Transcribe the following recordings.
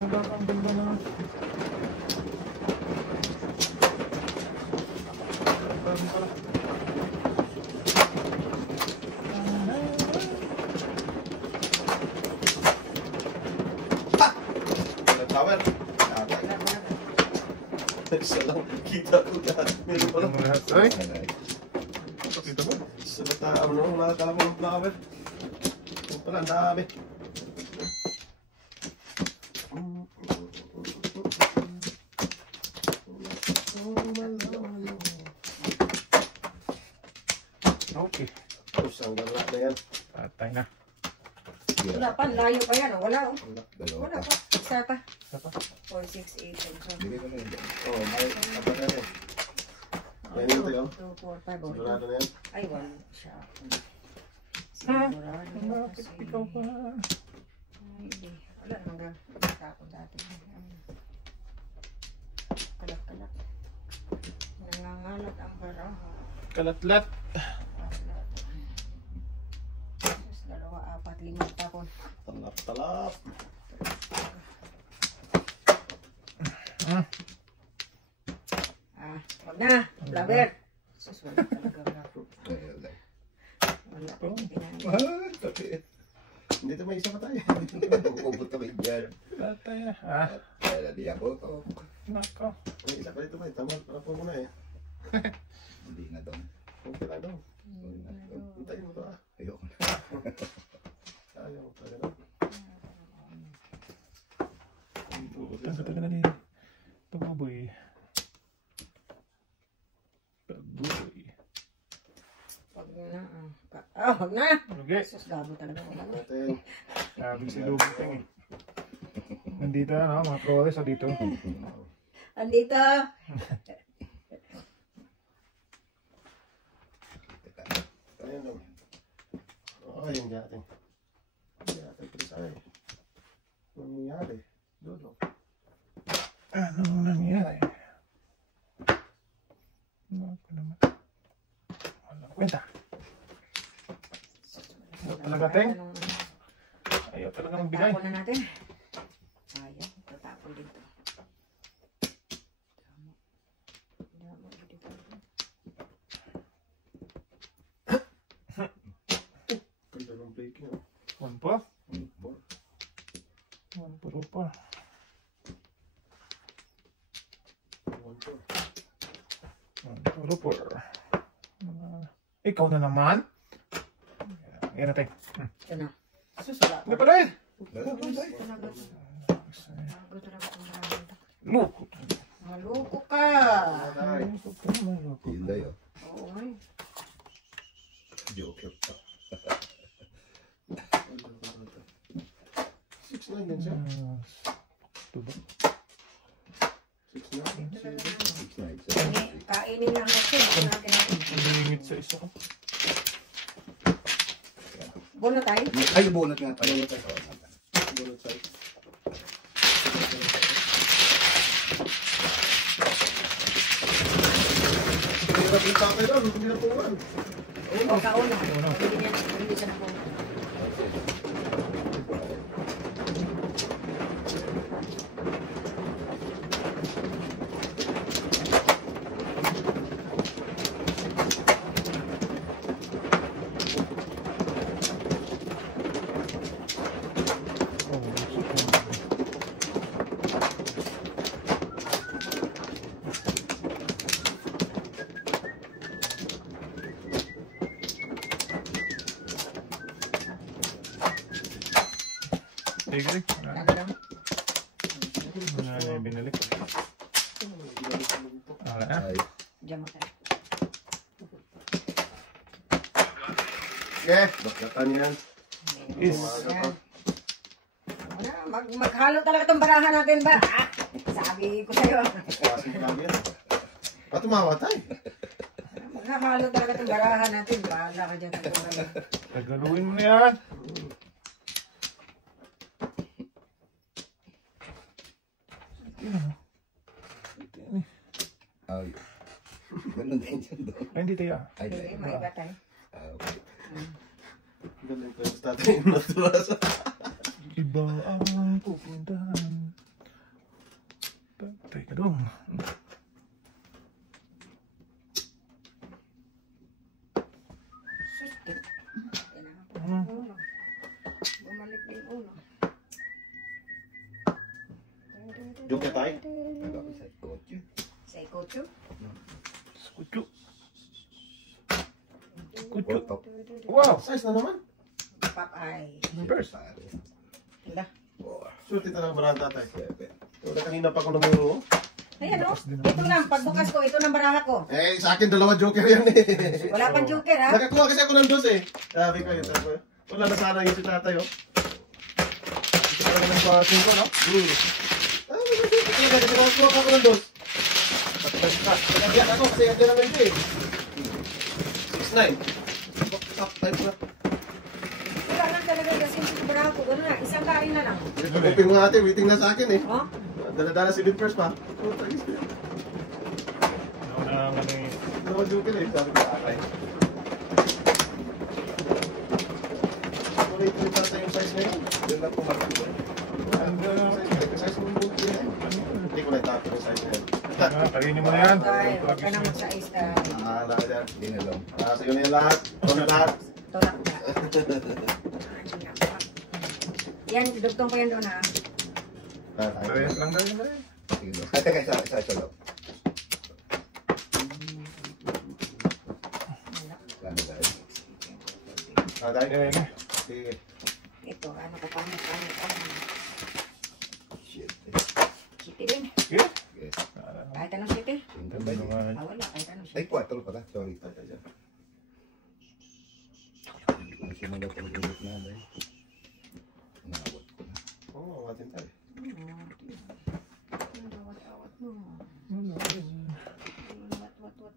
Ang ganda na. Tower. Isa lang. Kita ko lahat. Meron pa lang. Ay? Kita mo? Salita ang nakakala mo ng flower. Yung pala, ang dami. Okay. Tapos ang gala na yan. Patay na. Wala pa, layo pa yan. Wala. Dalawa Wala pa. pa. Isa pa. Isa pa. 4, 6, 8, 7. Bigay ko na yun. Oo, may apa na yan. Yan yun tayo. 2, 4, 5. Sigurado na yan. Ay, wala siya. Ha? Sigurado. Bakit ikaw pa? Ay, hindi. Wala naman ako dati. Kalak-kalak. Nangangalat ang baraha. Kalatlat. Tapos 2, 4, 5 tapon. Talap-talap. Wag na. Flower. Sus, wala talaga na. Wala. Ah, tapi. Dito may isa pa tayo. Ubod kami dyan. Patay na. Ah, Kaya di ako to. nako. May isa pa dito may tama. Para po muna eh. Hindi na doon. Okay na daw. Hintayin mo to ah. Ayoko na. Ayaw ko talaga na. Ang katagal na din. Tumaboy. Taboy. Wag na. Wag na. Okay. Sus, gabo talaga. Wala na. Natin. Sabi si Lubong eh. Nandito na, mga progress dito. Andito. Ayan daw. Oo, ayun natin. Hindi natin presay. Anong nangyari? Dodo. Anong nangyari? Naku naman. Walang kwenta. Ayaw talaga, Teng. Ayaw talaga magbigay. Tatapon na natin. Ayan, tatapon dito. Damo dito. Ganda ng break niya. One pa? One puro pa. One puro pa. Ikaw na naman? Yan natin. Ito na. Sus, wala Hindi pa. pa rin! Loko. Maloko ka. Hindi yun. Oo, ay. Joke pa. 6-9 din siya. Ito ba? 6-9. Kainin lang natin. Limit sa isa ko. Bono tayo. Ay, bunot nga tayo. Bunot tayo. Hirap yung tapay doon. Hindi na puwan. O, kauna. Hindi siya na po. Tigre. Lagi lang. Wala na yung binalik. Wala na. Ay, Diyan mo tayo. Okay, baklatan yan. Is. Yan. Wala, maghalo talaga itong barahan natin ba? Sabi ko sa'yo. Kawasin ka namin yan. Ba't tumawa tayo? Maghalo talaga itong barahan natin. Bahala ka dyan. Tagaluin mo na yan. ay. Ganun din dyan doon. Ay, hindi tayo. Ay, Hindi, ay. maiba tayo. Okay. Galing pa yung tatay yung natulasa. Iba ang pupuntahan. Dum. Uno. Bumalik din uno. Joker tayo. Nagkakit sa kotse. Sa ikotso. Kucu. Kucu. Portok. Wow. Size na naman. Papay. First. Hala. Sulit ito ng barahan tatay. Seven. Wala kanina pa ako namuro. Ayan o. Ito lang. Pagbukas ko, ito ng baraha ko. Eh, sa akin dalawa joker yan eh. Wala pang joker ha. Nakakuha kasi ako ng dos eh. Sabi ko yun. Wala na sana yung si tatay oh. Ito pa naman sa 5, no? Ah, talaga kasi nakakuha pa ako ng dos. Nagagyan ako kasi yan naman ito eh. 6'9". Top type na. Wala lang talaga kasi yung baraha ko. Gano'n na. Isang kain na lang. Kuping mo natin, waiting na sa akin eh. Oh. Dala-dala si Limpers pa. Ano na eh. Dalawa joker eh. Sabi ko tatay. Ulit ulit para tayong size na yun. Yun lang pumarap ko. Size mo yung buti na yun. Hindi ko na itapin yung size na yun. Karinin mo na yan. Tayo. Huwag ka na mag-size tayo. Wala ka dyan. Hindi na lang. Sa'yo na yung lahat. Ito na lahat. Tulak na. Yan, dugtong ko yan doon ha. Parehas lang tayo na rin. Sige lang. Ay, teka, isa lang. Plano tayo. Tatay. Ayan eh. Sige. Ito, ano ko pa, Shit. City din. Sige. Okay. Kahit anong city. Tingnan ba yun? Ah, wala, kahit anong Ay, city. 4 pala. Sorry. Simulat ang ulit na, day. Naawat ko na. Oo, awatin tayo. Awat-awat mo. Wat-wat-wat.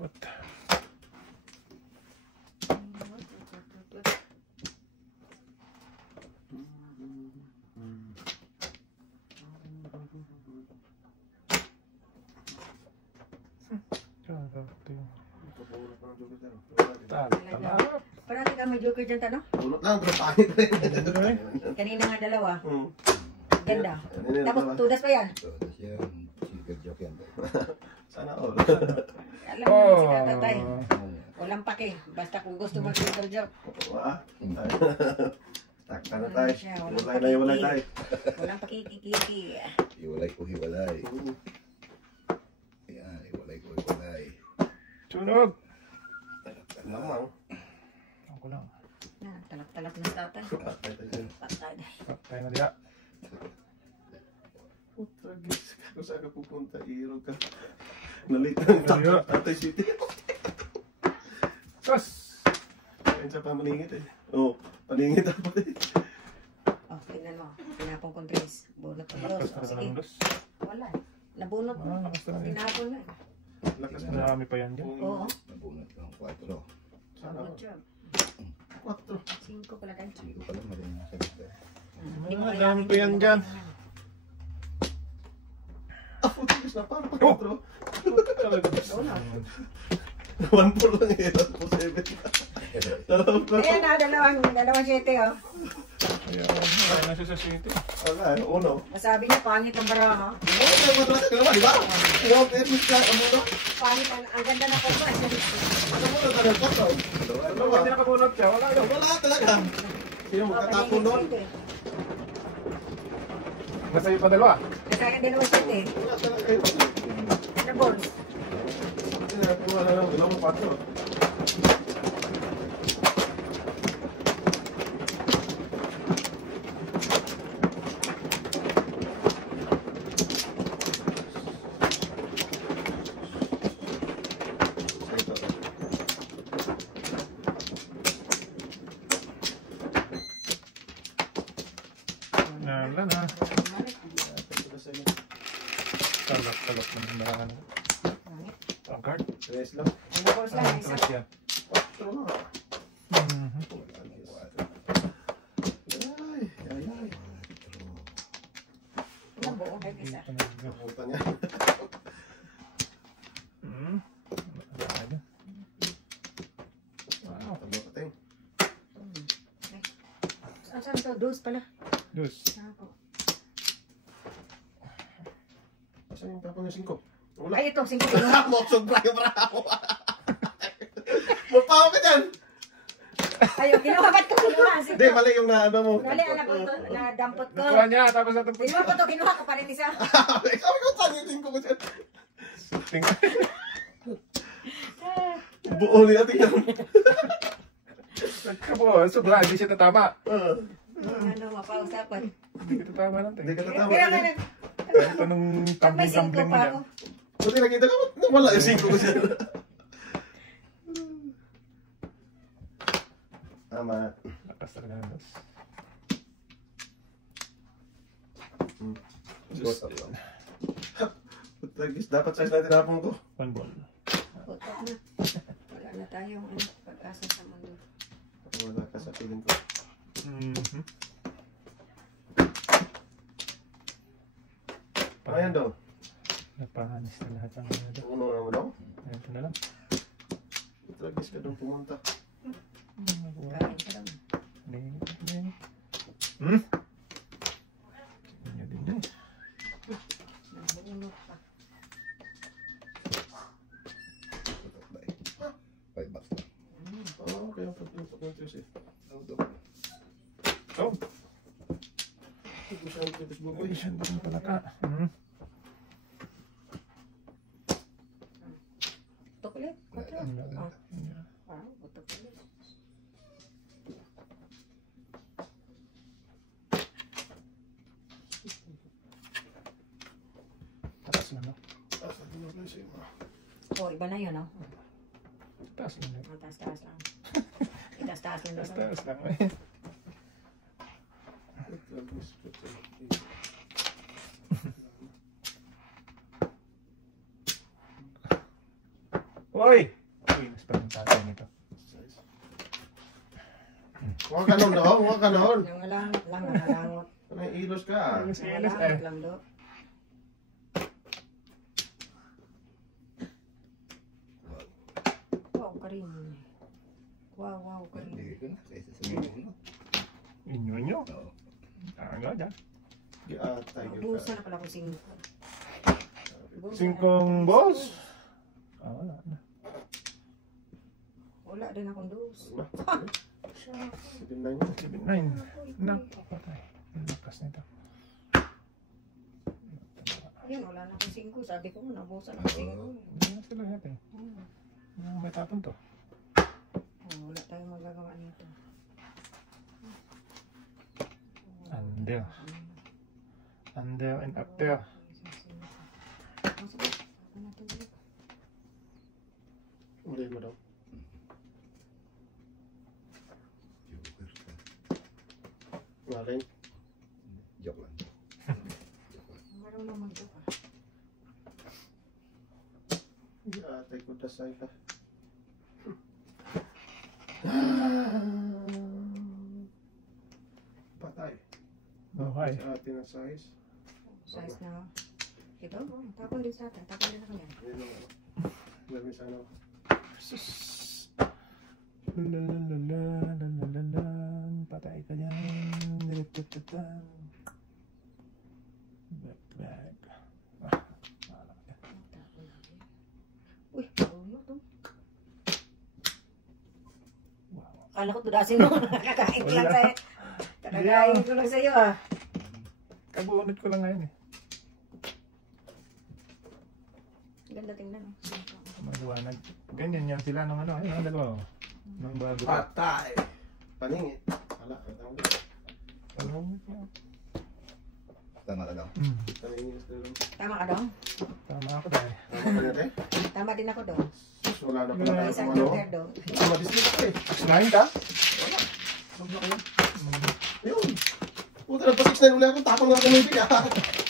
What? Talap. Parati ka may joker dyan, tano? Bunot lang, pero pangit rin. Kanina nga dalawa. Hmm. Ganda. Ano yun, Tapos dalawa? tudas pa yan. So, tas yan. Secret joke yan, day. Sana all. Alam mo Oh. si tatatay. Walang pake. Basta kung gusto mag-single joke. Ah. Takta na Wala tayo. siya, walang Iwalay na iwalay tayo. Walang pakikikiki. Hiwalay ko hiwalay. Ayan, hiwalay ko hiwalay. Sunog. Lamang. Ako lang. Na, talak-talak na sa tatay. Patay tayo. Patay. Patay na diya. Putra, guys. Kung saan ka pupunta, iro ka. Nalita ng Ano? Tatay City. Sus! Ayun sa pamalingit eh. Oo, paningit ako eh. Oh, tingnan mo. Pinapong kong tres. Bunot ko dos. Lakas Oh, na sige. ng dos. Wala eh. Nabunot mo. Ah, lakas na rin. Pinapon na. Lakas na. Marami pa yan dyan. Oo. Nabunot ko ang 4. Sana Good ako. job. 4. 5 pala tayo. Hindi ko pala marin na salita. Hindi mo Ah, kailangan dami pa yan dyan. Ah, putis na parang 4. Talaga. 1-4 lang eh. 4-7. Ayan na, dalawang sete oh. Ayan, wala na siya sa city. Wala, uno. Masabi niya, pangit ang baraha. Oo, may madrasa ka naman, di ba? Oo, pero ka, ano na? Pangit ang ganda ng pagkas. Ano mo na talaga ko? Ano, hindi nakabunot siya. Wala yun. Wala talaga. Sino magkatapon nun? Nasa iyo pa dalawa. Kaya dalawang sete. Wala talaga yun. Na balls. Wala lang, dalawang 4. Wala na. Talap ng himbaran. Ang card. Tres lang. Ang balls lang, isa. Tapos yan. 4 na. Mhm. Ay, ay, ay. Nabuo, kahit isa. Nakutan niya. Mhm. Ano? Wow. Talo ka tayo. Saan to? Dos pala. Dos. Ako. Saan yung tapon yung 5? Wala. Ay, ito, 5 kinuha. Moksog pa yung bravo. Mapaw ka dyan. Ayaw, kinuha ba't ko kinuha? Hindi, mali yung naano mo. Dali, anak ko to, nadampot ko. Nakuha niya, tapos natapos. Kinuha ko to, kinuha ko pa rin isa. Sabi ko, saan yung 5 ko dyan? Buo niya, tingnan. Nagkabo, sobra, hindi siya tatama. Ano, mapausapan. Hindi ko tatama lang. Hindi ka natama. Kaya nga, Ito nung pag may 5 tumbling-tumbling mo pa dyan. ako. Buti nakita ko, wala yung 5 ko dyan. Tama. Lakas talaga ng dos. Dapat size natin napong to. One ball. Putok na. Wala na tayong pag-asa sa mundo. Wala ka sa piling ko. Ayan daw. Napahanis na lahat ang mga daw. Uno naman daw. Ayan na lang. Tragis ka daw pumunta. Kain ka daw. Kanya din eh. Nabunot pa. 5 bucks na. Oo, kaya pag-input ng Tuesday. Oh, Hindi siya ang titis buboy. siya din pala ka. Putok ulit. Putok. Putok ulit. Taas lang no? Oh, iba na yun, no? Taas lang no? Taas-taas lang. Taas-taas lang. Taas lang eh. Uy! Uy, mas pa rin tatay nito. Huwag ka nun daw, huwag ka nun. Nangalangot lang, nangalangot. May ilos ka. Nangalangot lang do. Wow, Karin. Wow, Karin. Hindi ko na. Sa isa sa mga uno. Inyo. Tanga dyan. Giatay ka. Busa na pala ko 5. 5 balls? Ah, wala na. Wala din akong dos. Sige na yun. 7-9. Napapatay. Ang lakas nito. Yan, wala na akong 5. Sabi ko, nabusan ako 5. Hindi na sila natin. May tapon to. Wala tayong magagawa nito. Under. Under and up there. Uli mo daw. Joker ka. Maling. Joke lang. Marang naman ito ka. Giatay ko dasay ka. Patay. Okay. Sa atin ang size. Size na. Ito, tapon din sa atin. Tapon din ako yan. Yun lang ako. Gawin sa ano. Sus. Lalalala. Patay ka dyan. Nilitutatan. Back. Wala ka. Tapon natin. Uy, ulo to. Wow. Kala ko tudasin mo. Kakakain ko lang sa'yo. Kakakain ko lang sa'yo ah. Kabuunod ko lang ngayon eh. Ganda tingnan. Maliwanag. Ganyan yan sila nung ano. Ayun ang dalawa. Nung bago. Patay. Paningit. Wala. Tama ka daw. Paningit na lang. Tama ka dong? Tama ako dahil. Tama ka na rin. Tama din ako dong. Sus, wala na pala. May isang joker dong. Tama, dismiss ka eh. 9 ka? Yun. Puta, nagpa-6-9 uli ako. Tapang nga kumibig ah.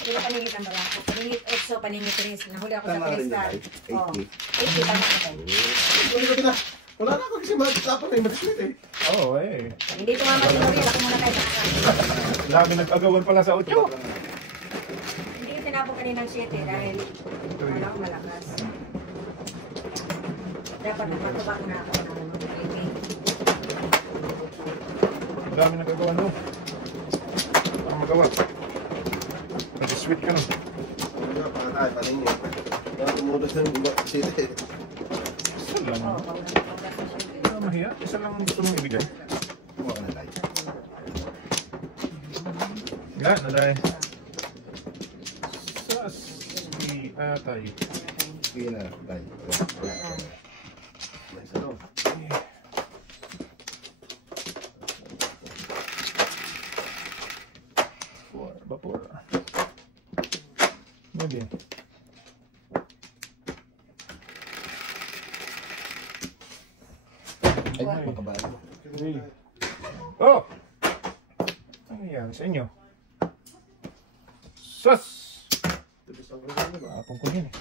Hindi na paningit ang bala ko. Paningit 8, paningit 3. Nahuli ako sa Tama rin kristal. yun. Oo. 80. 80 tama ko dong. Wala ka na. Wala na ako kasi tapang na yung madismiss eh. Oo eh. Hindi tumama din ulit. Ako muna tayo sa akin. Lagi nag-agawan pala sa 8. Hindi yung tinapong kaninang 7 dahil wala akong malakas. Dapat matubak na ako na mag-play. Dami nag-agawan no. Parang magawa. Nag-sweet ka no. Wala, patay. Ay, paling yun. Tumulot ng iba sila eh. Isa lang. Oo, pag Ano mahiya? Isa lang gusto mong ibigay. Kuha ka na tayo. Yan, naday. Sas. Di atay. Sige na, tayo. Nice, ano? Vapor. Muy bien. Ay, makabago. Sí. Oh! Ano yan sa inyo? Sus! Apong ko yun eh.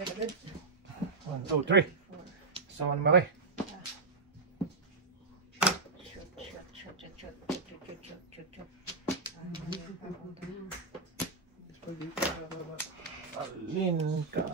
agad. 1, 2, 3. Sama naman kayo. Alin ka?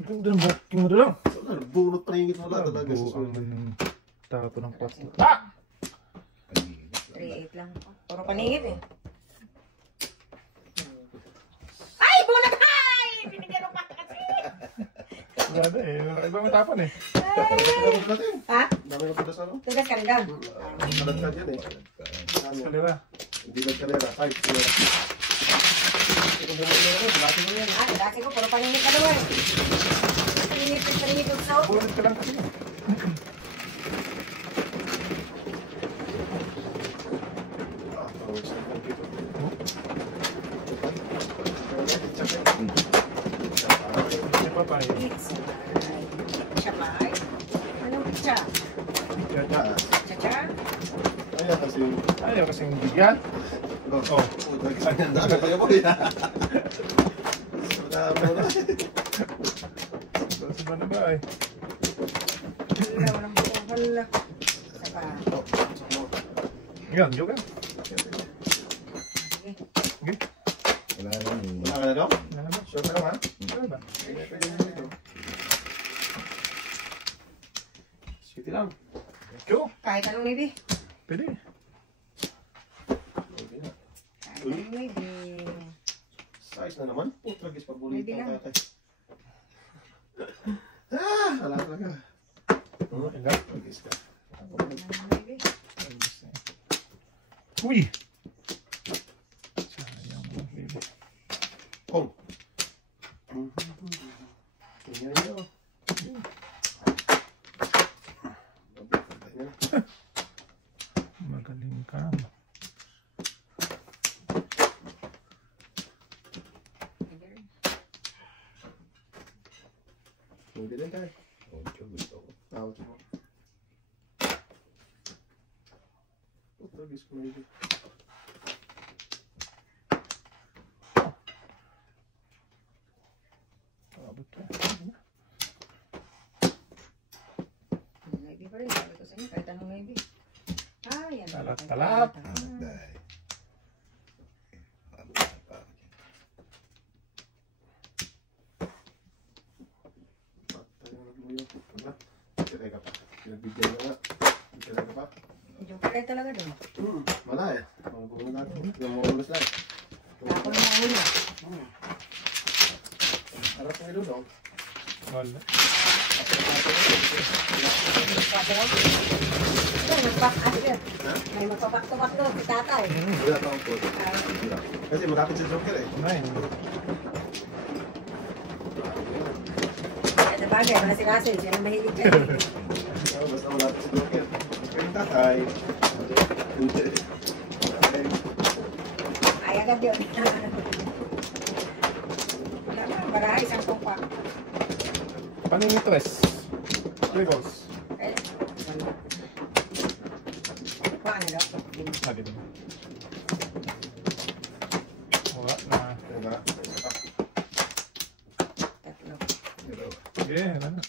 Ganda ng walking mo na lang. Bunot pa rin wala talaga sa Buang sulit. ng tapo ng plato. Ah! 3-8 lang. Puro paningit eh. Ay! Bunag! Ay! Binigyan mo pa kasi! Wala eh. Iba matapon eh. Dapat natin. Ha? Dami na pala sa ano. Tugas ka rin doon. Kalat ka dyan eh. Ano? Kalira. Hindi na kalera. Type. Kung bumili na rin, dati mo yan. Ah, dati ko puro paningit ka naman. Paningit gusto. Bulat ka lang kasi. Hindi pa tayo. Pizza. Siya pa ay. Anong pizza? Kaya Cha-cha? Ayan kasi. ayaw kasing bigyan. Oh. Ang dami pa yung boy. Wala mo na. Sa ba na ba eh? Wala, walang bukol. Isa pa. Yan, joke. Sige. Okay. Wala naman eh. Wala ka na daw? Ano ba? Sure ka naman? Ano ba? Pwede mo dito. Sweetie lang. Thank you. Kahit anong maybe. Pwede. Pwede na. Kahit anong maybe. Size na naman. Tragis pa bulit Pwede ang lang. tatay. Ah! Wala talaga. Ilan? Tragis ka. Anong maybe. Uy! Sayang mga baby. Kong. Tingnan niyo. Magaling ka. Pwede din tayo. Ocho, gusto ko. Tawag mo. Tragis ko na ito. Abot ka. Maybe pa rin. Sabi ko sa inyo, kahit anong maybe. Ah, yan. Talat-talat. Dahil. Abot na pa ako dyan. Patay na mo yun. Wala. Tira ka pa. Pinagbigyan na nga. Tira ka pa. Medyo patay talaga doon. Wala eh. Mga buwan natin. Yung mga ulos lang. Tapos na una. Harap na ilo daw. Wala. Sabi ko. Ito, nagpakas yun. Ha? May magpapak-tupak doon si tatay. Wala pa akong photo. Kasi malapit sa Joker eh. Nine. bagay, wala si Russell. Siya ang mahilig dyan. Basta wala pa si Joker. Kaya tatay. Ay, agad yun. Wala na, barahay, 10 pa. Paano yung ito, es? Labels. Eh, wala. Paano daw? Sabi din. Wala na. Diba? Tatlo. Sige, wala na.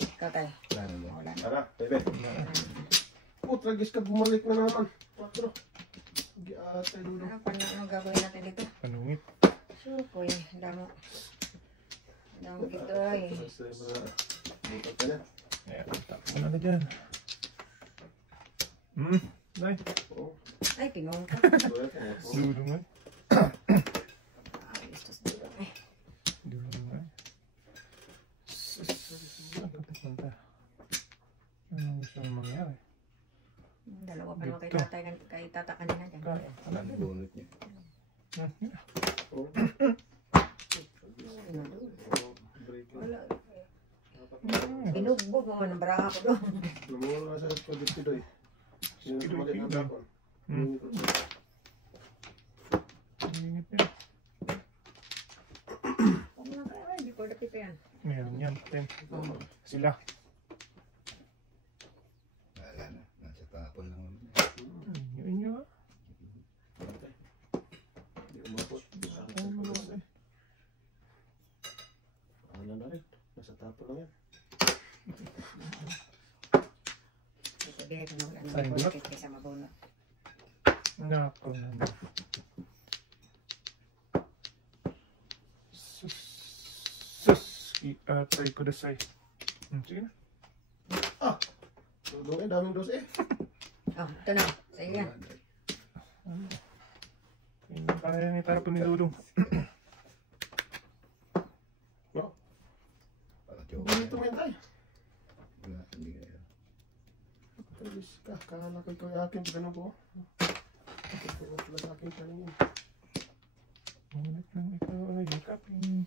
Ikaw tayo. Wala na ba? Wala na. Tara, bebe. Tragis ka, bumalik na naman. 4. Giatay dulo. Ano gagawin natin dito? Panungit. Sukoy, damo. Damo dito ay. Sa mga butot ka na. Ayan, tapos na dyan. Nay. Oo. Ay, tingong ka. Wala ka. Dulong nga. Ay, istos dito. Ay, Dulong nga. Saan ka pupunta? Ano gusto mong mangyari? dalawa pa naman Dito. kay tata kanina dyan. Wala Wala na bunot niya. Oo. Wala. Binugbog mo ng baraha ko doon. Lumuro na sa pagkitidoy. Yung bumalik na tapon. Init yan. Ay, hindi ko nakita yan. Meron yan. Sila. Wala na. Nasa tapon lang. Yun yun. Hindi umabot. Ay, malas eh. Ano na rin? Nasa tapon lang yan. Sabihin ko na wala Saan nang bunot? bunot kaysa mabunot. Nako naman. Sus. Try ko dasay. Sige na. Tudong daming dos eh. Oh, ito na. Sige yan. Kaya ni Tarapon ni Dudong. Hindi tumintay. Wala. Hindi kaya. Tragis ka. Kakalakay ko yung akin. Ganun ko. Ito pala sa akin kanina. Ulit lang ito ay kaping.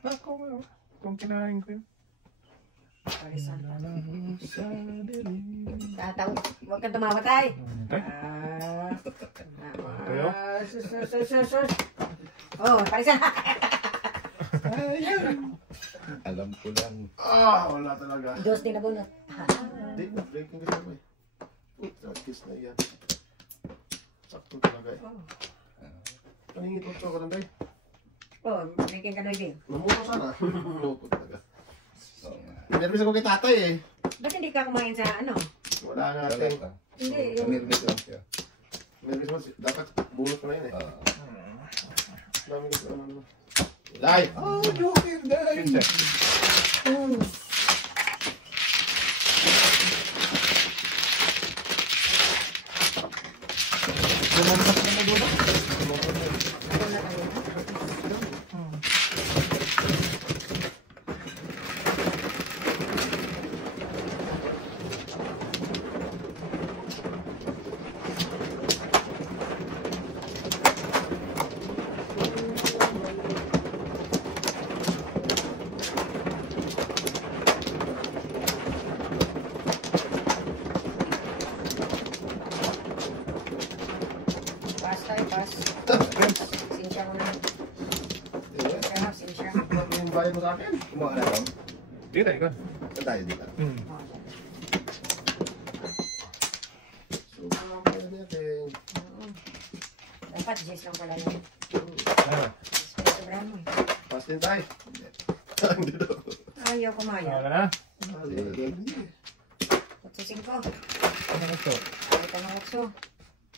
Ako nga. Kung kinain ko yun. Parisan. Nalaro sa dilim. Tataw. Huwag kang tumamatay. Tay. Tayo? Sus. Oh, parisan. Alam ko lang. Wala talaga. Diyos din na bunot. Hindi, breaking kasi ako eh. Tragis na yan. Sakto talaga eh. Paningit ko ka lang tayo. Oh, making ka na din. Mamuto sana. Mamuto talaga. Oo nga. Nervous ako kay tatay eh. Ba't hindi ka kumain sa ano? Wala nga Wala ating. ka. Hindi, yung... Nervous lang siya. Nervous mo. Dapat bunot ko na yun eh. Oo. Dami ko sa ano. Live! Oh, Joker, dahil. Pinse. Bumantak na na Dudong. Ano na tayo? Pass tayo, pass. Sinsya mo na. Sinsya. Ano yung bayad mo sa akin? Kumuha na lang. Di tayo ka. Saan tayo dito? So, mga pala natin. Dapat Jess lang pala yun. Sobrahan mo eh. Pass din tayo. Hindi daw. Ayaw kumaya. Wala na. Utsusin ko. Ano na ito? Kita ng utso.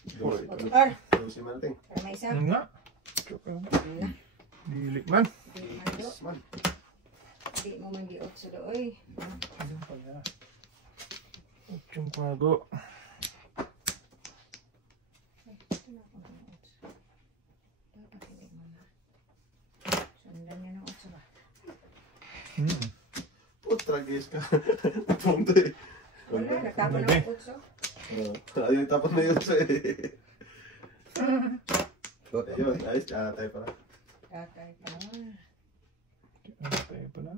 Dosi. Utukar. Dosi man natin. Para may isa. Ano nga? Wala. Dilik man. Hindi man do. Man. Hindi mo man di utso do. Oy. Ano pala? Yung kwago. Ito na ako ng utso. Dapat hindi mo na. Sundan niya ng utso ba? Tragis ka. Punto eh. Wala. Nagtapon ng utso. Ayun, tapos na yun sa eh. Ayun, ayos. Tayo pala. Tatay pala. Tayo pala.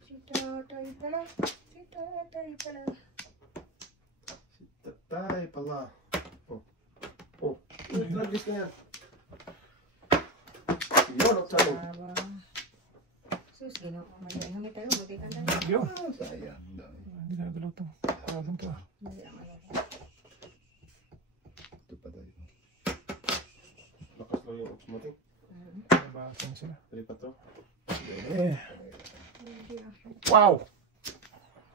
Si tatay pala. Si tatay pala. Tatay pala. Oh. Drag-list ka yan. Yun, sabi. Aba. Sus, ginawa ko mali. Ang hamit tayo. Buti ka na. Yo. Sayang. Hindi nagalaw to. Tawagin to. Hindi ang alam. Ito pa tayo. Lakas lang yung automatic. Nabasan sila. Lipat to. Eh. Hindi ako. Wow!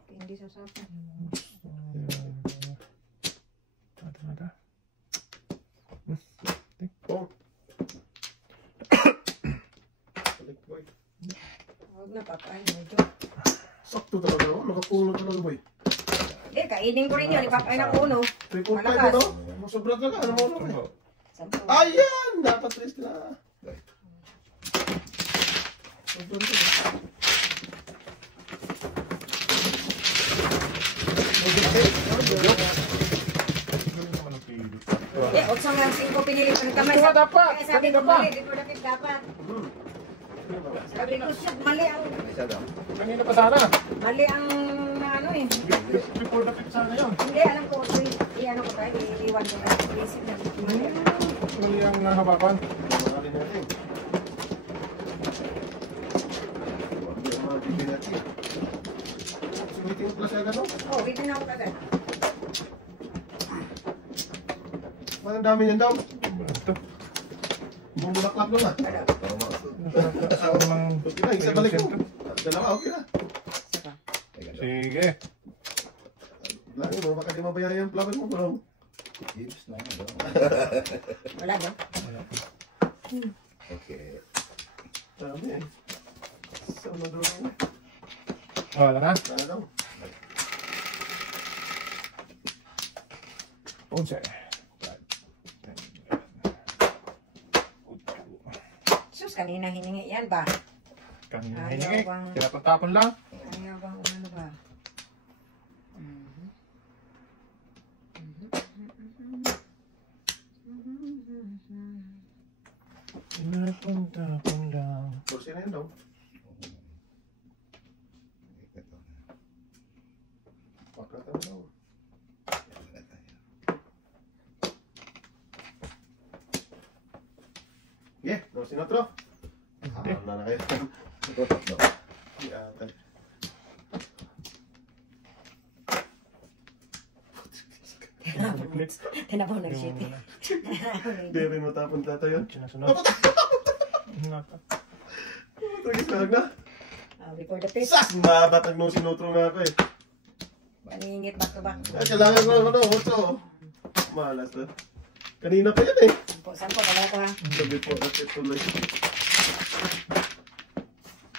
Hindi sa sapan. Talaga. Oh. Balik, boy. Huwag na papain. Medyo. Sakto talaga. Nakapulo talaga, boy. Hindi, kainin ko rin yun. Ipapain ang uno. 3.5 Malakas. ito. Sobra talaga. Ano mo naman eh. Sampo. Ayan! Dapat rest na. Sobra ito. Eh, 8 nga 5 pinili ko ng kamay. Ito nga dapat. Kaya sabi ko Kanina pa. mali. Di ko dapat dapat. Sabi ko siya, mali ang... Isa daw. Kanina pa sana. Mali ang ano eh. Before the pick sana yun. Hindi, alam ko. I-ano ko tayo. Iiwan ko tayo. Iisip na. Mali. Mali ang habakan. Marami natin. Hindi ang mga bibig natin. Sumitin ko pala siya gano'n. Oh, bitin ako agad. Ang dami niyan daw. Ito. Bumulaklak lang ah. Ano? Tama. Okay na, isa balik ko. Dalawa, okay na. Saka. Sige. Lagi mo, baka di mabayaran yung plumber mo, bro. Gibbs na yun. Wala ba? Okay. Dami eh. Sa ano daw na. Wala na. Sana daw. 11. Sus, kanina hiningi yan ba? Kanina Ayaw hiningi. bang- Tinapon-tapon lang. Ayaw bang umano ba? Mhm. Tinapon-tapon lang. Kursi na yun daw. Ito. Pakatan daw. Wala tayo. Yeah, no, sinotro. Hindi. Na na kayo. Ito tatlo. Atan. Tinapon ng shit. Hindi rin matapon tata yun. Sinasunod. Naka. Tagis na na. Before the test. Sas! Mabatag no sinotro na ako eh. Maningit back to back. Ay, kailangan ko ano, otro. Malas to. Kanina pa yan eh. Sampo, dalawa ko ha. Sabi po, at ituloy.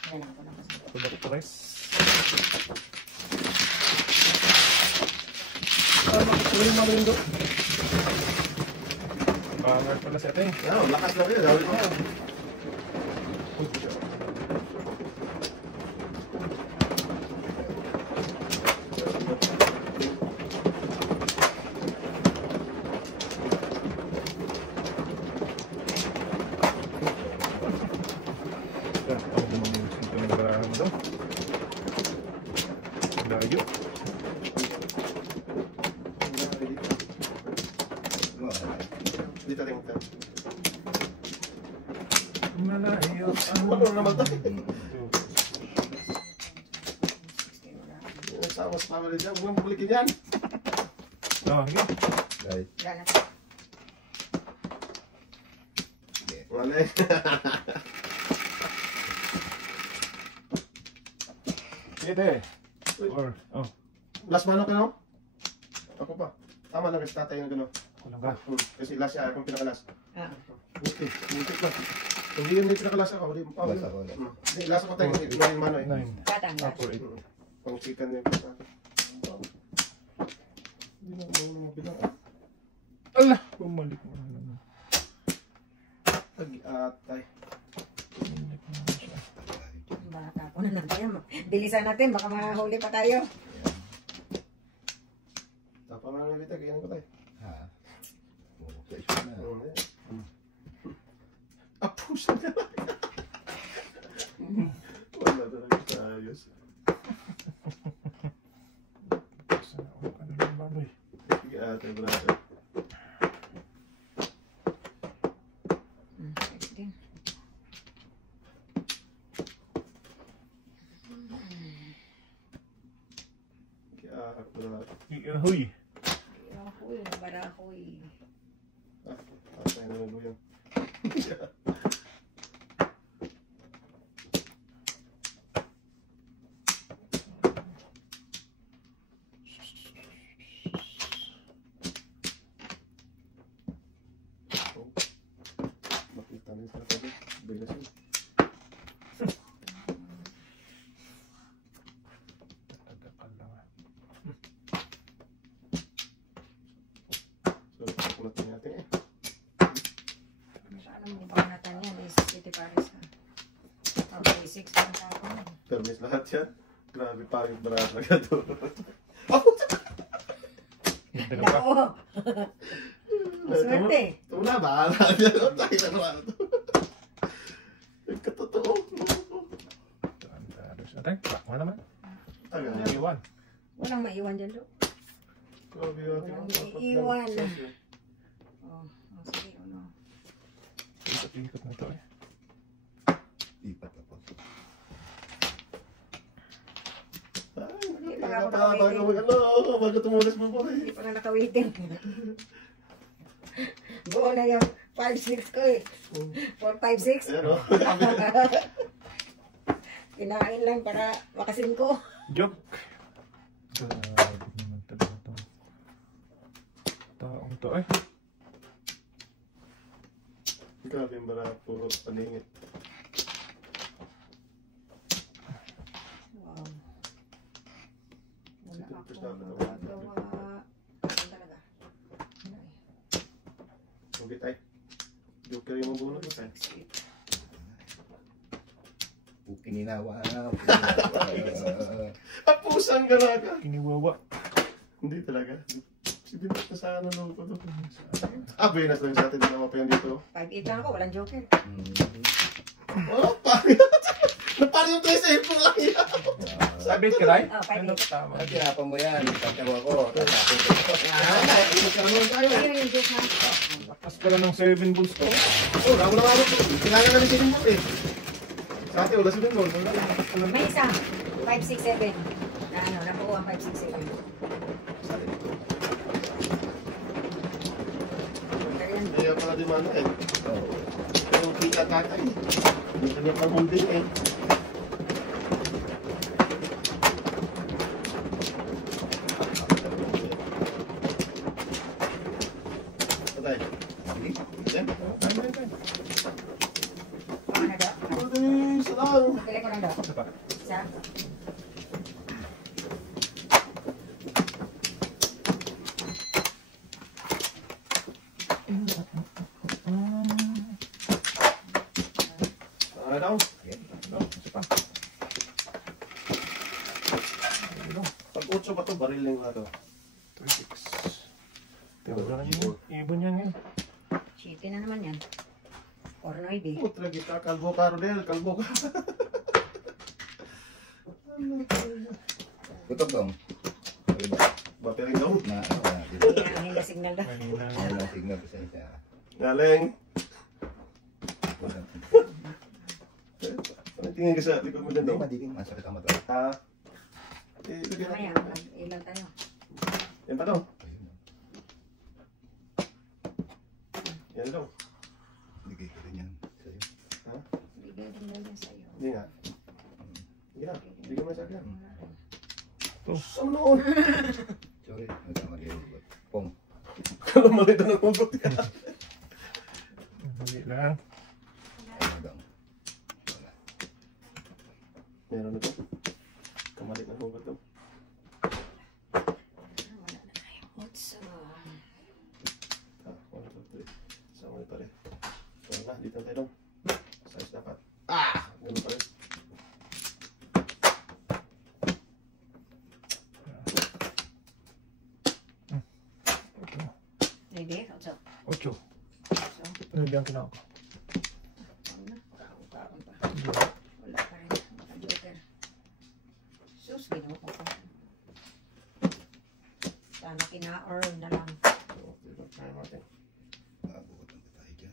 Yan ako lang kasi. Tulad ko guys. Makatuloy mo rin doon. Banger pala si ating. Ano, lakas lang yun. Dawin mo. Ang dumaming ito ng barahan daw. Layo. Dito rin tayo. Malayo ang Ano naman tayo? mundo. Sawas family dyan. Huwag mong bulikin yan. Okay. Guys. Wala na. Wala eh. Pwede. Or, oh, Last mano ka no? Ako pa. Tama lang kasi tatay yung gano'n. kulang ka. Kasi last siya akong pinakalas. Ah. Okay, muntik lang. Kung hindi yung may pinakalas ako, hindi mo pa. Last ako. Hindi, last ako tayo. Hindi yung mano eh. 9. Katanggal. Upper 8. Pang chicken din pa sa akin. Hindi na mo bilang. Ala! Bumalik mo na naman. Tag-atay. Bumalik mo na siya. Baka po na natin. Bilisan natin. Baka mahuli pa tayo. Tapa nga ulit tayo. Ganyan ko tayo. Ha. Okay, siya na. Pusa ka lang. Wala talaga sa ayos. Sana ako ka na ng baboy. Sige ate, brother. Pwede din. Sige brother. Huy. Ahoy, barahoy. Ate na naluyang. Makita rin sa tabi. Bilas yun. Tatagakal lang ah. So, kakulat na natin eh. Saan mo panganatan yan? Is City Paris ha? Okay, 6 pa na ako. Permis lahat yan. Grabe paring barat na gato. Hindi na pa. Dako! Swerte! Ito na, bahala dyan. Ang tayo na naman ito. Katotoo. Tandado siya. Tay, bak mo naman. Taga. Iwan. Walang maiwan dyan, Lo. Grabe yun. Walang iiwan. Oh, sige, ano. Ikot-ikot na ito eh. Lipat ako. Ay, bago tumulis mo po Hindi eh. pa nga nakawitin. Buo na yung 5-6 ko eh. 4-5-6. Pero, Kinain lang para makasin ko. Joke. Grabe naman talaga itong taong to eh. grabe yung barat. Puro paningit. Wow. Wala Sige, akong gusto ako na magagawa. Ano talaga? Mabit ay. Joker yung mabunod mo tayo. Kininawa. Ang pusang galaga. Kiniwawa. Hindi talaga. Sige na sa ano nung ko to. Buenas lang sa atin. Hindi naman pa yan dito. 5-8 lang ako, walang joker. Oh, pangit. Napali yung tayo sa info lang yan. Sabi ka rin? Oh, 5-8. Ano tama? At tirapan mo yan. Pagkawa ko. Tatapin ko. Ayun yung joke na. Lakas pala ng 7 bulls to. Oh, ako lang ako. Kailangan namin sa info eh. Sa atin, wala sa info. May isa. 5-6-7. Na ano, nakuha ang 5-6-7. Sa atin ito. Ganyan. Kaya pala di mana eh. Pero kita tatay. Hindi kanya pag-holding eh. Patay. Yan. Time, time, time. Baka na daw. Patay, sarang. Pili ko lang daw. Isa pa. Isa. Ano daw? No, isa pa. Ano? Pag 8 ba ito, baril lang nga ito. 36. Tawag na yun. Ibon yan yun. Chiti na naman yan. Or 9. Putra kita, kalbo ka Rodel, kalbo ka. Kutok dong. Battery daw. Na, Hinahin na signal daw. Kanina. Wala signal ko sa isa. Galing. Wala. Ano tingin ka sa likod mo dyan Hindi daw? magiging masakit ang mata. Ha? Eh, lagyan Mamaya, natin. ilan tayo? Yan pa daw. Ayun. Yan daw. Bigay ko rin yan sa'yo. Ha? Bigay din daw yan sa'yo. Hindi nga. Sige na, hindi ka man sa akin. Oh. Saan noon? Sorry, nagkamali yung ugot. Pong. Kala malita ng ugot ka. Hindi lang. Ano dong? Wala. Meron na ito. Kamalit ng ugot daw. Wala na tayo. What's Ah, 1, 2, 3. Sama na pa rin. So na, dito na tayo daw. Size dapat. Ah! Ganun pa rin. Ready? What's up? 8. So, Ano diyan kinako? Sana kina-earn na lang. Diba, kaya natin. Abutan pa tayo dyan.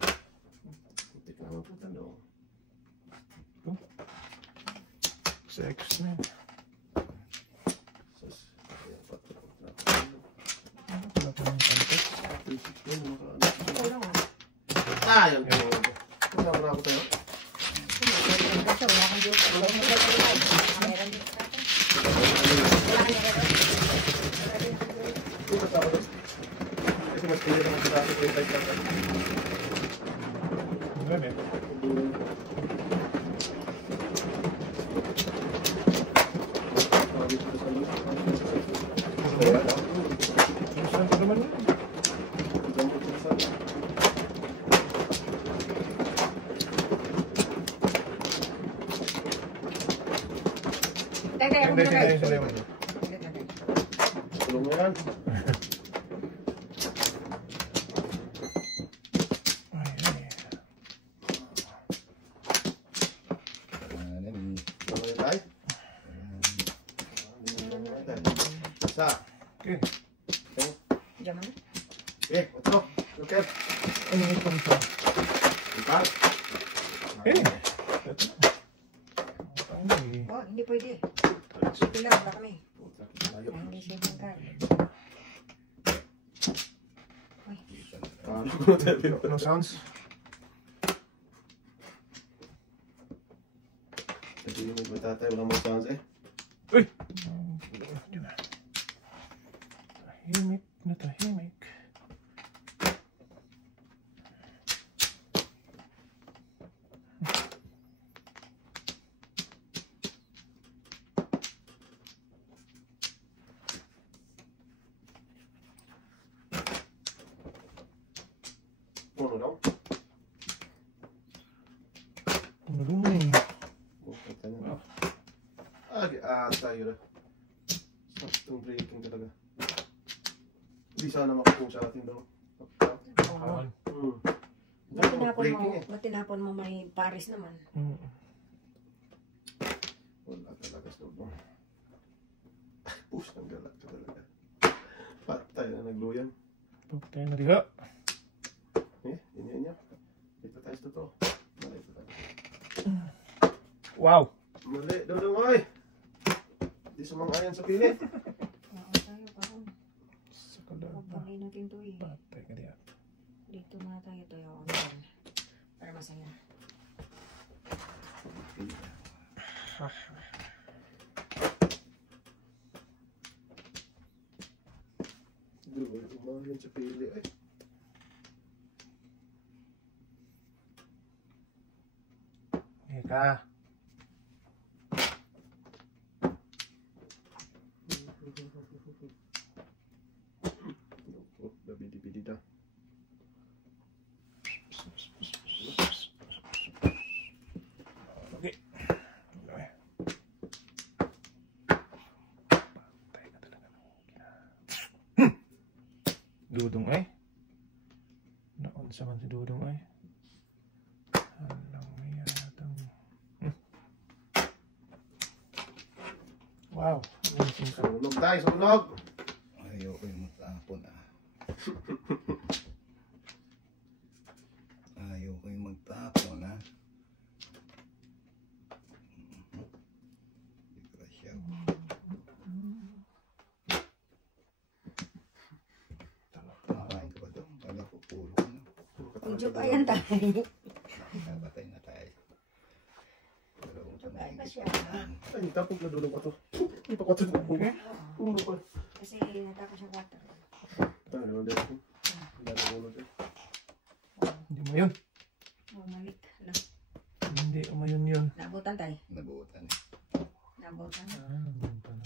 Putik na naman po tanong. Sex na. Sus. Ayan, patro. Wala pa ng context. 316, maka- Ikaw lang ah. Ah, yan. Kasama na ako sa'yo. Kasi wala kang joke. Wala kang joke. Meron din sa atin. Wala kang joke. Ito kasama doon. Kasi mas pili naman sa akin yung type natin. Wala eh. Saan ka naman yun? Teka, Hindi, teka. sila. Tulong mo yan. Ay, ay. Kanan. Tulong mo yan tayo. Isa. Okay. Diyan mo na. Eh, otro. Okay. Ano yung itong ito? Empat. Eh. Ito na. Ay. Oh, hindi pwede. Ito lang, wala kami. Ayaw. Ay, hindi siya yung card. No sounds? Hindi yung magtatay. Walang mga chance eh. Uy! Yun na. Tahimik na tahimik. Puno daw. Ano dun eh? Bukata na. Tayo na. Saktong breaking talaga. Hindi sana makapong sa atin daw. Kawan. Ba't tinapon mo may Paris naman? Wala talaga sa loob mo. Push ng galat ka talaga. Patay na nagluyan. Patay na diha. Eh, yun niya. Dito tayo sa totoo. Mali ito tayo. Wow! Mali, dodong oy! Hindi sumang-ayon sa pili. Oo, tayo parang. Sa kalaba. Pagpagay natin to eh. Patay ka diha. Dito na tayo tayo. Ano para masaya. Dulo, umayon sa pili. Ay. Ika. Oh, dabidi-bidi da. Okay. Okay. Patay ka talaga. Dudong ay. Naunsa man si Dudong ay. Alang may atang. Wow. Amazing ka. Sunog tayo, sunog! Ayoko yung magtapon ah. Ayoko yung magtapon ah. Desgraciado. Makain ko ba ito? Kala ko puro ko na. Ang joke ayan tayo. Napatay na tayo. Dalawang Joke ay pa siya. Ay, tapos na dulong ko to. Hindi pa ko ito napunga. Puno pa. Kasi nataka siya water. Tayo naman din ako. Dali mo ulo dyan. Hindi mo yun. Oh, malit. Alam. Hindi umayon yun. Nabutan tayo. nabutan eh. Nabutan. Ganun pala.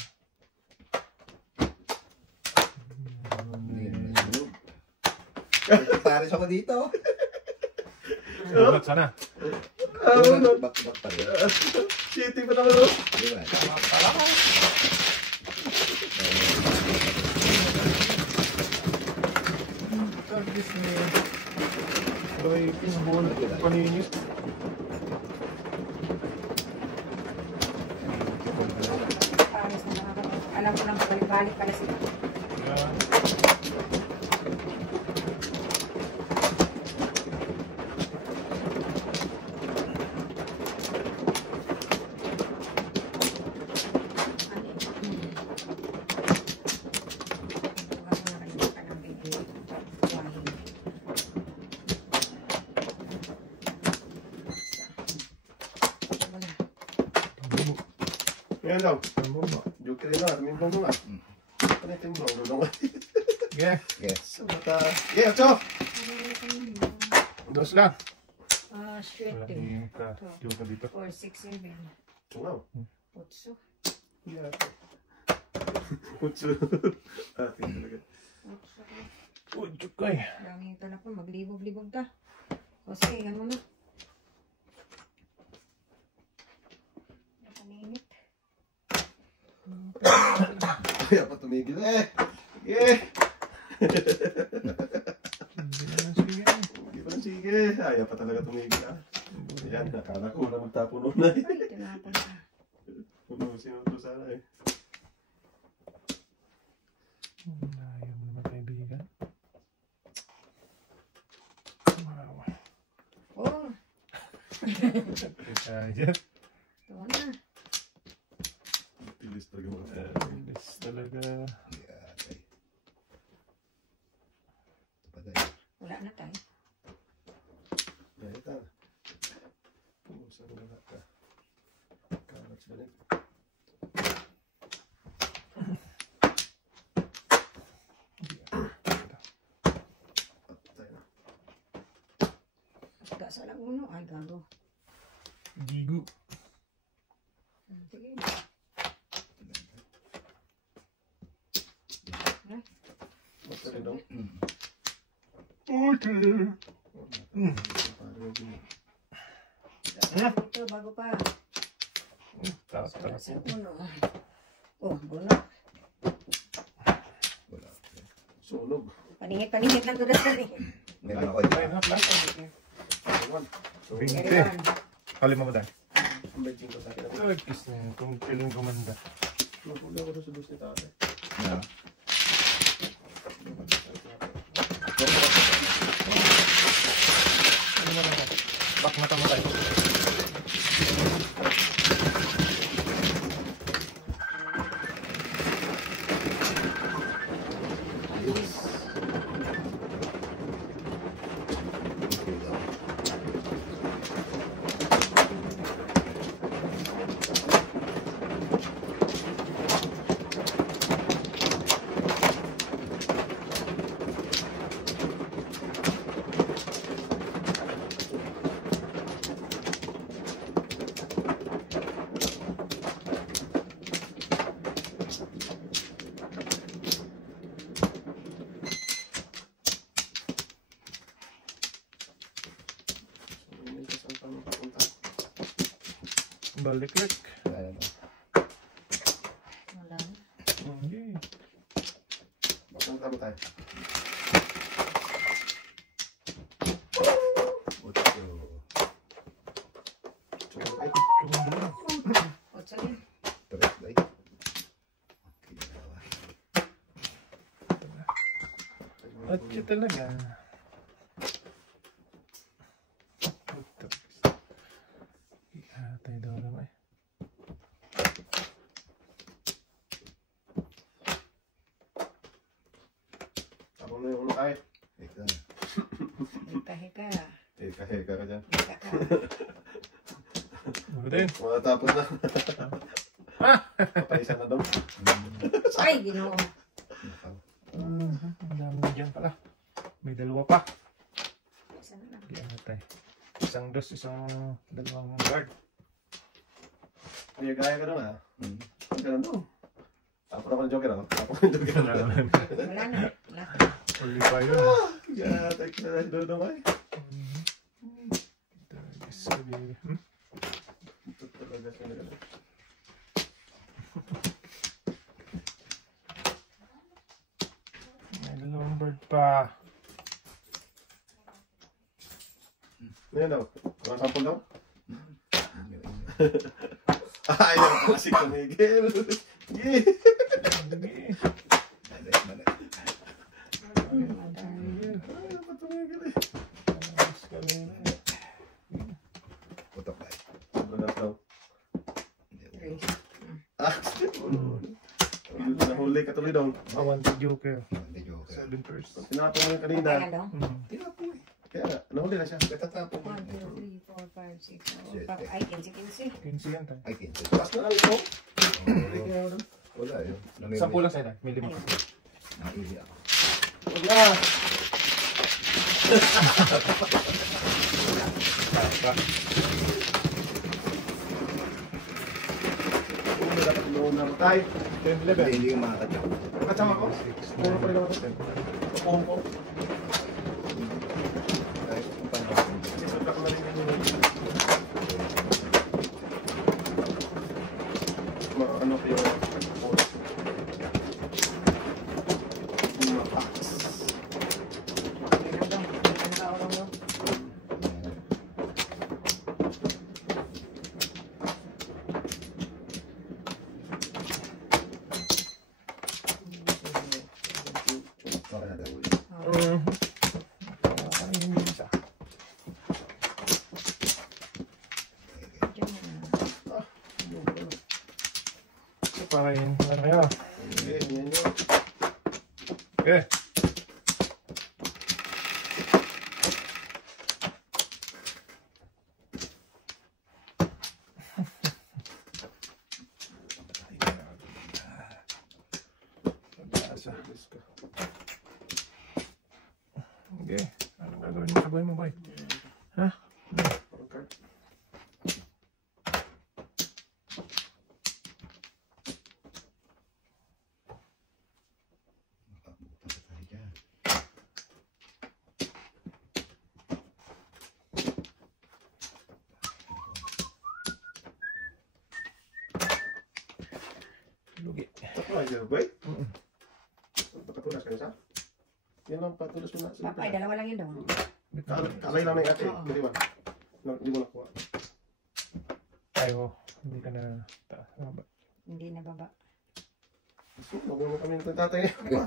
Hindi na nasunog. Ito pares ako dito. Sulat sana. Back pa rin. City pa naman ulo. Di ba? Kagis ni Roy Pinball Paninis. Paris na nakakatawa. Alam ko nang balik-balik pala sila. Ngayon daw. Sambung mo. Joke rin na. Timblong ko nga. Ano yung timblong? Dudong nga. Yeah. Yes. Mata. Yeah, Ocho! Dos lang. Straight Wala din. yung ka. Yung ka dito. 4, 6, 7. Wow. 8. Yeah. Putso. Ating talaga. 8. Uy, Jukay. Daming talapon. Maglibog-libog ta. Kasi, ano na. Nakaninit. Kaya pa tumigil eh. Yeah. Hindi naman sige. Hindi pa lang sige. Ayaw pa talaga tumigil ah. Ayan, nakala ko na magtapo noon na eh. Ay, tinapon ka. Sino to sana eh. Ayaw mo naman kaibigan. Wow. Oh, Kaya. ito na. Pilis talaga mga Bilis talaga. Yeah, okay. Patay. Wala na tayo. Dahil ta. Saan na lahat ka? Kalat sa balik. Patay na. Gak salah uno. Ay, gago. Gigu. Sige. Basta rin daw. Okay. Ito, bago pa. Tatalap. Sa uno. Oh, bunak. Wala. Sunog. Paningit lang to dali. Meron ako Ay, ito. hap lang. Sunog. Sunog. 20. Kali mo ba dahil? Ang benching ko sa akin. Ay, kiss na yun. Kung kailan gumanda. Napuli ako sa dos ni tatay. Yeah. Ano mo lang? Bak mata mo tayo. Balik-lik. Wala na. Wala na. Okay. Bakit tama tayo? Otso. Sunog. Ay, O, sige. Tres day. Okay, dalawa. At siya talaga. Ihatay daw naman eh. Tapos na yung ulo ay. Ito. Hika-hika. Heka-heka ka dyan. Hika ka. Ano din? Matapos na. Papaisa na daw. Ay, ginoo. Nakaw. Ang dami dyan pala. May dalawa pa. Isa na lang. Ihatay. Isang dos, isang dalawang guard. Hindi, gaya ka naman ha. Ganun daw. Tapos ako ng joker ako. Tapos ng joker ako. Wala na. Wala na. Uli pa yun. Yeah, thank you na doon ay. Sabi. Ito talaga siya na gano'n. May dalawang bird pa. Ngayon daw. Kurang sampol daw. Ayaw kasi tumigil. Yeah. Sige. Mali, mali. katuloy daw. Awan si Joker. Hindi joker. 7 first. Tinapon mo yung kanina. Kaya daw. Tinapo eh. Kaya nga, nahuli na siya. Katatapo mo. 1, 2, 3, 4, 5, 6, 7, 8, ay, 15. 15 yan tayo. Ay, kinto. Taas na lang ito. Oo. Wala yun. 10 lang sa'yo. May 5. Nakili ako. Huwag na. Kung dapat noon na matay. 10, Hindi, 11. hindi yung makakatya. Katsama ko. Puro pa rin ako sa Puro ko. Ay, ang panahon. Sisot ako na rin yun. Ano ko yung oras. Mapax. Kaya daw. Nakaurong mo. Para na daw. Ang hindi isa. Diyan na. So, para yun. Ano kayo? Okay, yan yun. Okay. Pag-asa. Okay. Anong gagawin mo sa buhay mo, boy? Ha? Okay. Makabutan ka tayo dyan. Lugi. Ako ay boy. Pakatulas ka isa? Yan lang, patulas mo na. Papa, ay, dalawa lang yun daw. Kalay lang na yung ate. Oo. Hindi ba? Hindi mo nakuha. Tayo. Hindi ka na taas. Ano ba? Hindi na baba. So, mabuno kami ng tatay. Ito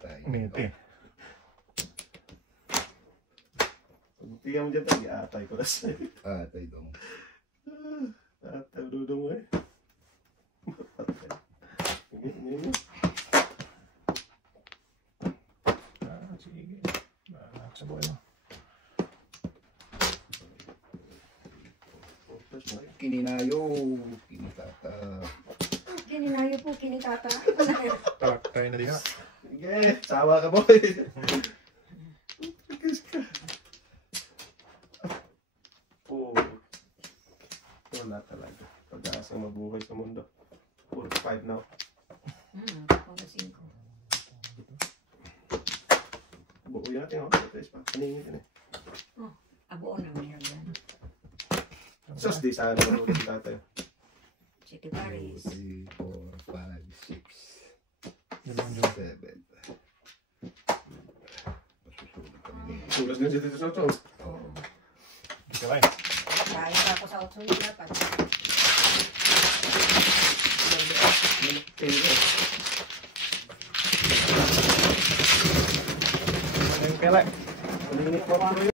tayo. Umiti. Pagtiyan mo dyan tayo, atay ko na sa'yo. Ah, tayo dong. Atay, dudong mo eh. Sige. Sige. Lahat sa buhay mo. Kininayo. Kinitata. Kininayo po, kinitata. Talak tayo na din ha. Sige, sawa ka boy. Tigas ka. Oh. Wala talaga. Pag-aasang mabuhay sa mundo. 45 now. Ako na 5. Buuwi natin oh. Ito is pa. Kaningin ka na. Abo na meron yan. Sus, di sana naman ulit tatay. City Paris. 3, 4, 5, 6, Yun lang dyan. 7. Masusunod kami ni. Sulas nga dito sa ito. Oo. Hindi ka ba Dahil ako sa 8 yun dapat. Ayun pala. Kaningin ko pa